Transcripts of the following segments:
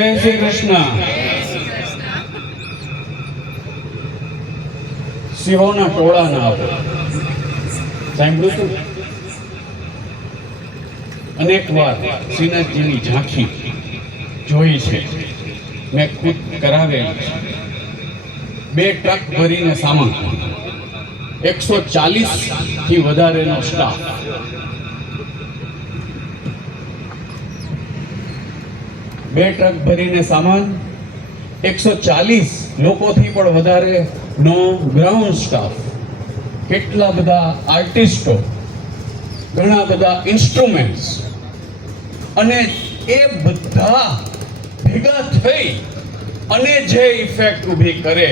શ્રી કૃષ્ણ. સિંહોના ટોળાના આપો સાંભળ્યું હતું? અનેક વાર શ્રીનાથજીની ઝાંખી જોઈ છે, મેં ખુદ કરાવેલી છે. 2 ટ્રક ભરીને સામાન, 140 થી વધારેનો સ્ટાફ, 2 ટ્રક ભરીને સામાન, 140 લોકોથી પણ વધારે નો ગ્રાઉન્ડ સ્ટાફ, કેટલા બધા આર્ટિસ્ટો, ઘણા બધા ઇન્સ્ટ્રુમેન્ટ્સ, અને એ બધા ભેગા થઈ અને જે ઇફેક્ટ ઊભી કરે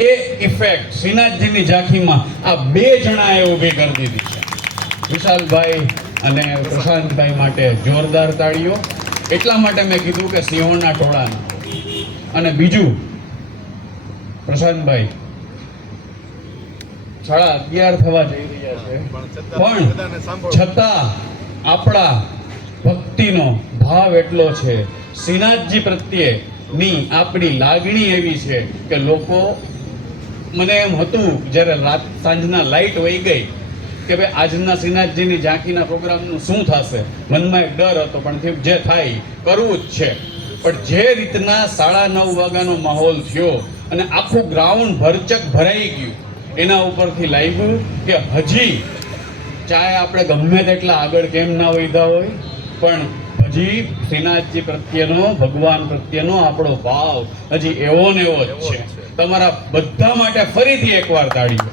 એ ઇફેક્ટ શ્રીનાથજીની ઝાંખીમાં આ 2 જણાએ ઊભી કરી દીધી છે. વિશાલભાઈ અને પ્રશાંતભાઈ માટે જોરદાર તાળીઓ. એટલા માટે મેં કીધું કે સિંહોના ટોળાના. અને બીજું, પ્રશાંતભાઈ 11:30 થવા જઈ રહ્યા છે, પણ છતાં આપણા ભક્તિનો ભાવ એટલો છે, શ્રીનાથજી પ્રત્યેની આપણી લાગણી એવી છે કે લોકો, મને એમ હતું જ્યારે સાંજના લાઇટ વહી ગઈ કે ભાઈ આજના શ્રીનાથજીની ઝાંખીના પ્રોગ્રામનું શું થશે, મનમાં એક ડર હતો, પણ જે થાય કરવું જ છે. પણ જે રીતના 9:30 વાગ્યાનો માહોલ થયો અને આખું ગ્રાઉન્ડ ભરચક ભરાઈ ગયું, એના ઉપરથી લાગ્યું કે હજી ચાહે આપણે ગમે તેટલા આગળ કેમ ના વધ્યા હોય, પણ હજી શ્રીનાથજી પ્રત્યેનો, ભગવાન પ્રત્યેનો આપણો ભાવ હજી એવો ને એવો જ છે. તમારા બધા માટે ફરીથી એકવાર તાળીઓ.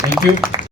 Thank you.